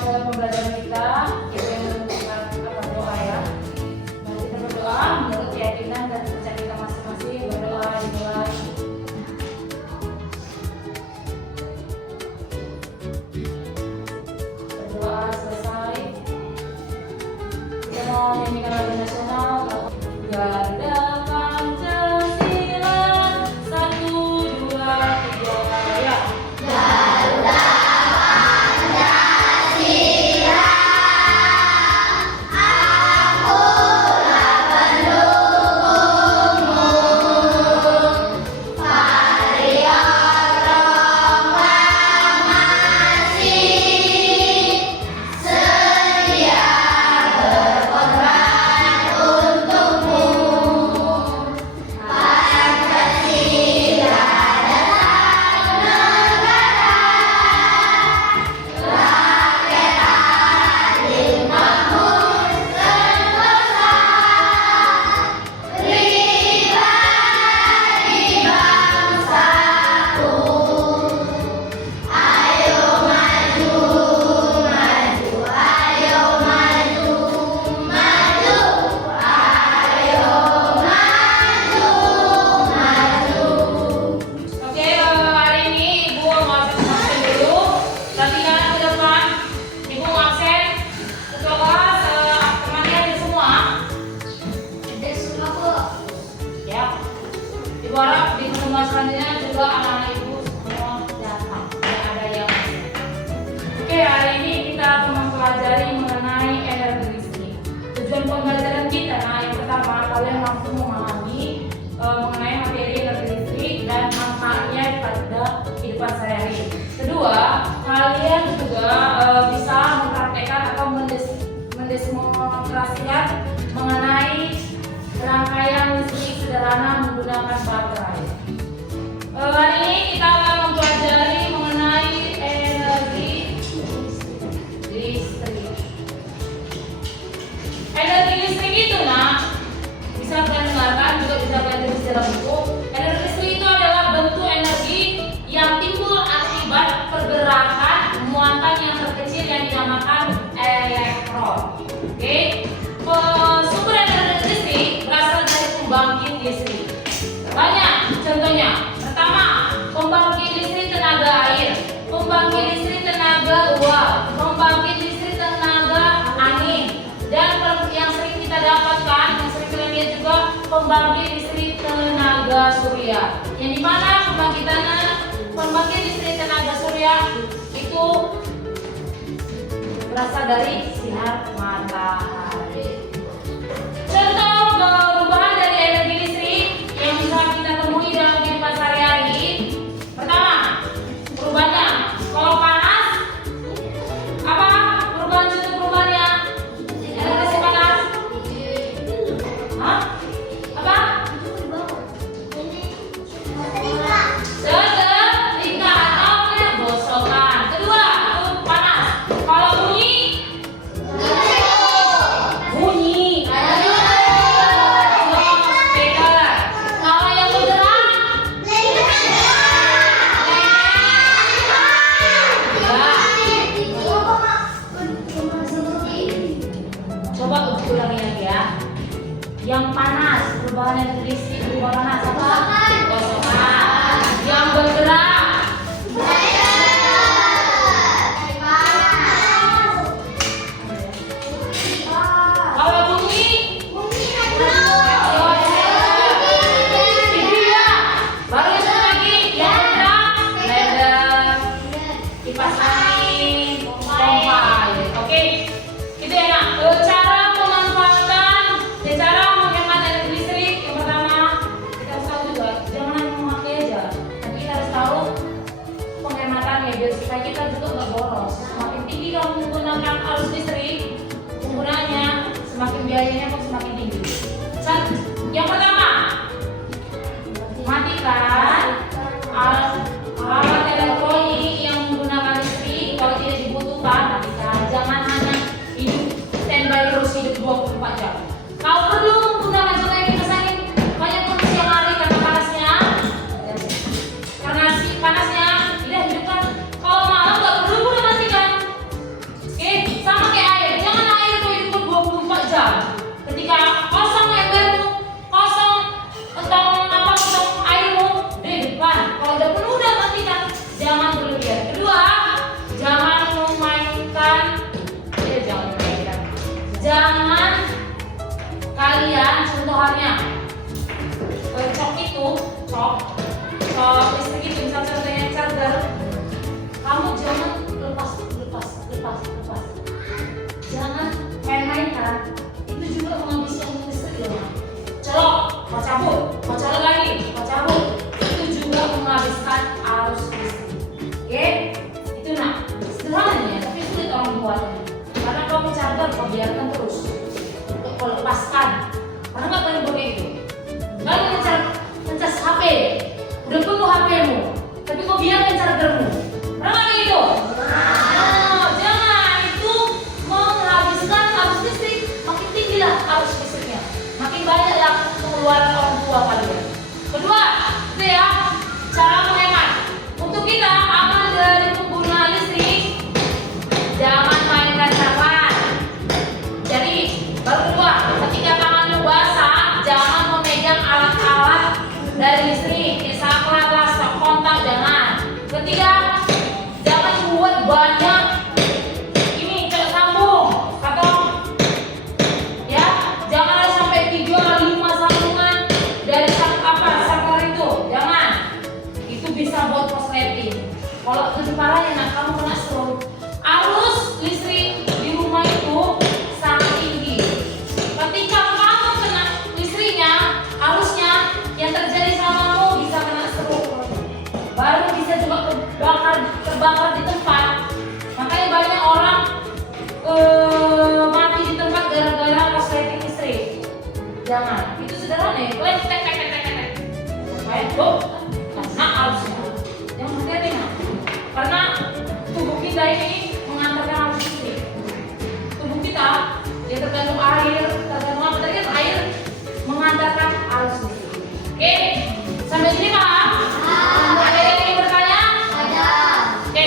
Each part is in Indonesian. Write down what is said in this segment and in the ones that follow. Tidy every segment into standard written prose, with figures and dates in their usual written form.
dalam pembelajaran kita yang berdoa ya. Mari kita berdoa menurut keyakinan dan percaya kita masing-masing. Berdoa dimulai. Berdoa selesai. Kita mau nyanyikan lagu nasional. Garda Pancasila 1, 2, 3 ya. Ibu harap di pertemuan selanjutnya juga anak-anak ibu semua datang, tidak ada yang Oke, hari ini kita akan mempelajari mengenai energi listrik. Tujuan pembelajaran kita, yang pertama kalian mampu memahami mengenai materi energi listrik dan manfaatnya pada kehidupan sehari-hari. Kedua, kalian juga bisa mempraktekkan atau mendemonstrasikan mengenai rangkaian listrik sederhana menggunakan baterai. Hari ini kita akan mempelajari mengenai energi listrik. Energi listrik itu bisa kalian dengarkan, juga bisa kalian tulis dalam buku. Energi listrik itu adalah bentuk energi yang timbul akibat pergerakan muatan yang terkecil yang dinamakan elektron. Oke. Sumber energi listrik berasal dari pembangkit listrik. Banyak contohnya. Pertama, pembangkit listrik tenaga air, pembangkit listrik tenaga uap, pembangkit listrik tenaga angin, dan yang sering kita dapatkan, yang sering kita lihat juga pembangkit listrik tenaga surya. Yang dimana pembangkit listrik tenaga surya itu berasal dari sinar matahari. Contoh perubahan dari energi listrik yang bisa kita temui dalam kehidupan sehari-hari. Pertama, perubahannya. Kalau panas, apa perubahan perubahannya? Energi panas. Hah? Apa? Setrika atau gosokan. Kedua, panas. Kalau bunyi. Yang panas, perubahan energi listrik berubah panas apa? Gosokan. Yang bergerak. Kalau bunyi. Baru itu lagi yang bergerak. Blender, kipas angin, pompa. Oke, itu ya nak. Cara menghemat energi listrik yang pertama itu, listrik itu, misal contohnya charger, kamu jangan lepas. Jangan main-mainkan. Itu juga menghabiskan listrik loh. Colok, mau colok lagi, mau cabut. Itu juga menghabiskan arus listrik. Oke? Itu sederhananya, tapi sulit orang buatnya. Karena kamu charger, kau biarkan terus. Untuk kau lepaskan. Pernah nggak kalian buat itu? Kalian ngecas HP, udah penuh HP-mu, tapi kau biarkan chargermu. Pernah nggak gitu? Jangan, itu menghabiskan arus listrik. Makin tinggi lah arus listriknya, makin banyak yang pengeluaran orang tua kalian. Kedua, itu ya, cara menghemat. Untuk kita aman dari penggunaan listrik, jangan mainkan tangan. Jadi, baru kedua, ketika tanganmu basah, jangan memegang alat-alat dari listrik. Saklar, kontak, jangan. Ketiga, jangan buat banyak ini sambung atau ya, jangan ada sampai 3-5 sambungan dari saklar itu, jangan. Itu bisa buat korsleting. Kalau lebih parahnya, kamu kena stroke. Arus listrik di rumah itu sangat tinggi. Ketika kamu kena listriknya, arusnya yang terjadi sama kamu bisa kena stroke. Baru bisa juga terbakar di tempat. Makanya banyak orang mati di tempat gara-gara korsleting listrik. Jangan. Itu sederhana ya. Kalian tek. Baik, karena arusnya. Jangan hati-hati nah. Karena tubuh kita ini mengantarkan arus listrik. Tubuh kita ya tergantung air, tergantung apa tadi kan air mengantarkan arus listrik. Oke, sampai sini paham? Ada yang ingin bertanya? Ada. Oke,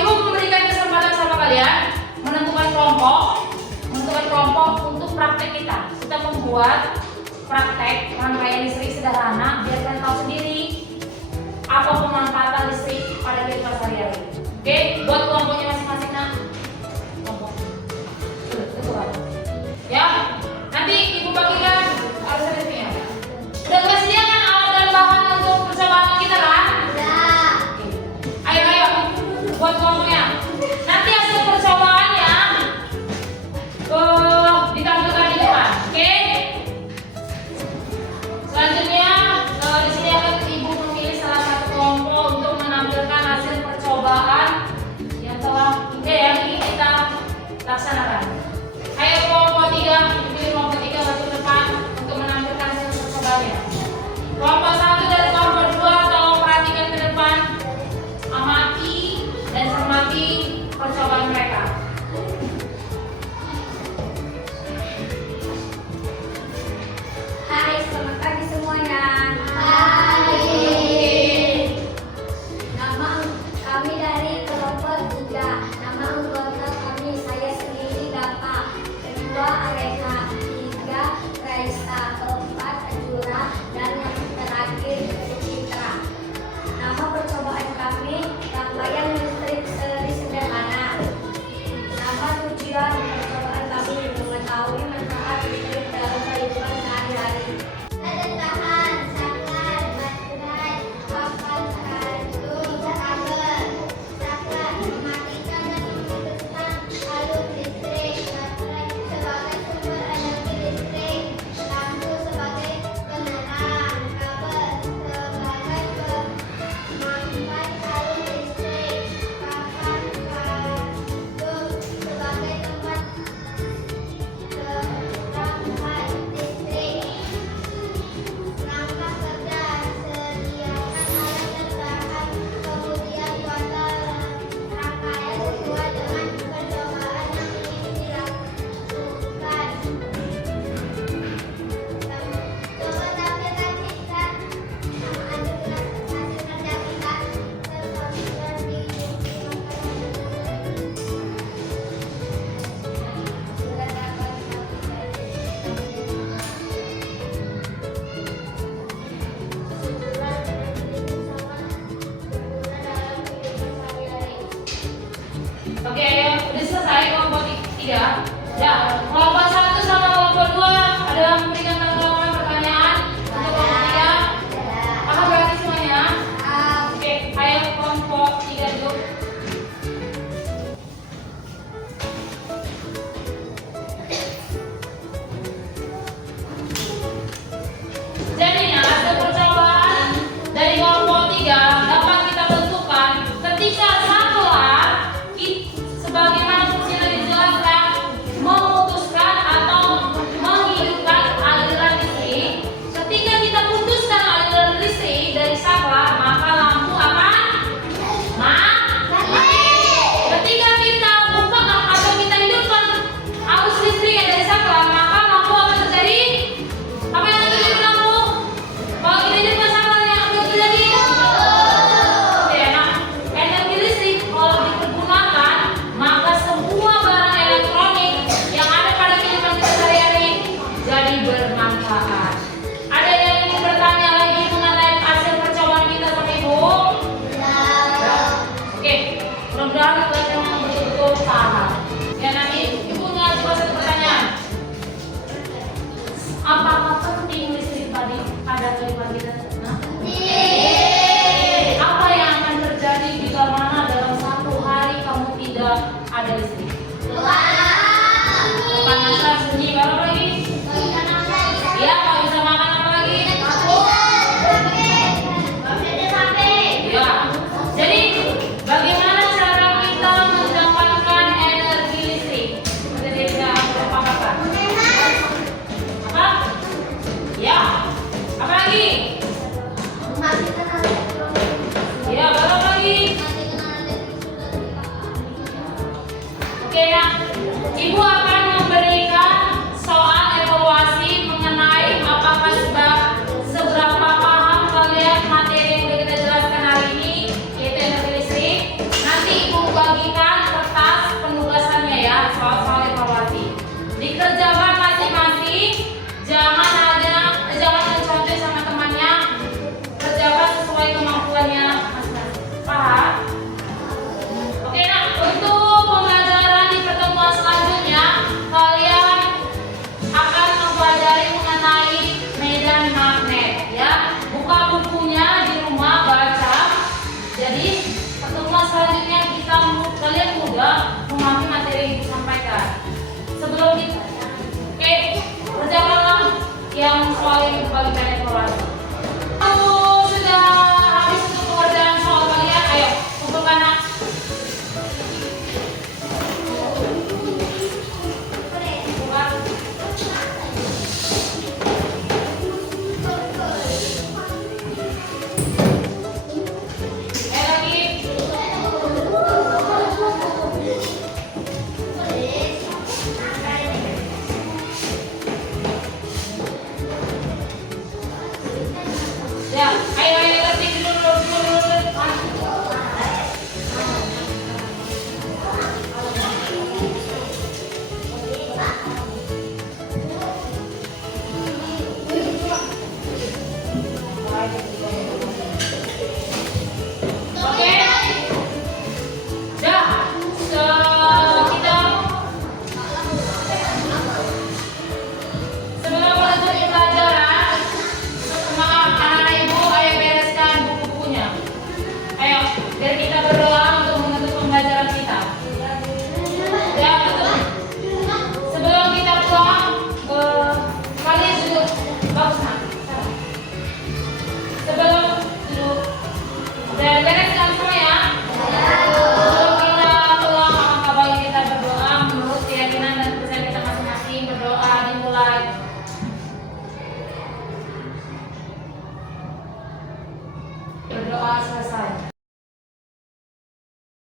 Ibu memberikan kesempatan sama kalian menentukan kelompok untuk praktek kita. Kita membuat praktek rangkaian listrik sederhana biar kalian tahu sendiri apa pemanfaatan listrik pada kehidupan sehari-hari. Oke, buat kelompoknya masing-masing nah. Kelompok. Ya, nanti Ibu bagikan arus listriknya. Udah kesediaan alat dan bahan untuk percobaan kita kan? Udah. Ayo, buat kelompoknya. Nanti hasil percobaannya ditampilkan di depan, oke? Selanjutnya di sini akan Ibu memilih salah satu kelompok untuk menampilkan hasil percobaan yang ingin kita laksanakan. Ayo kelompok 3, pilih kelompok 3 masuk ke depan untuk menampilkan hasil percobaannya. Kelompok 1 dan kelompok 2 tolong perhatikan ke depan, amati dan cermati percobaan mereka. Hai, selamat pagi semuanya. Nama kami dari kelompok 3. Nama anggota kami, saya sendiri Bapak, kedua Areha, 3 Raisa, 4 Ajura, dan yang terakhir Citra. Nama percobaan kami rangkaian listrik sederhana. Nama tujuan percobaan kami mengetahui manfaat listrik dalam kehidupan sehari-hari. Ada tahan, saklar, baterai, papan kartu, kabel, saklar, mematikan dan memutuskan alur listrik, baterai sebagai sumber energi listrik, lampu sebagai penerang, kabel sebagai pemangkai alur listrik, papan kartu sebagai tempat perangkai listrik. Perangkat kerja, sediakan alat dan bahan, kemudian buatlah rangkaian sesuai dengan percobaan yang ingin dilakukan. Coba tampilkan citra sama hasil kerja kita terkonsumsi di Oke, ayo, udah selesai kelompok 3. Ya, kelompok 1 sama kelompok 2 ada yang memberikan tanggapan pertanyaan untuk kelompok 3. ada listrik. Wow. Kepanasan, sunyi, baru apa lagi? Ya, nggak bisa makan apa lagi? Ya. Jadi bagaimana cara kita mendapatkan energi listrik? Tadi sudah apa? Apa? Ya. Apa lagi? Ya, baru apa lagi? Oke, nah. Ibu apa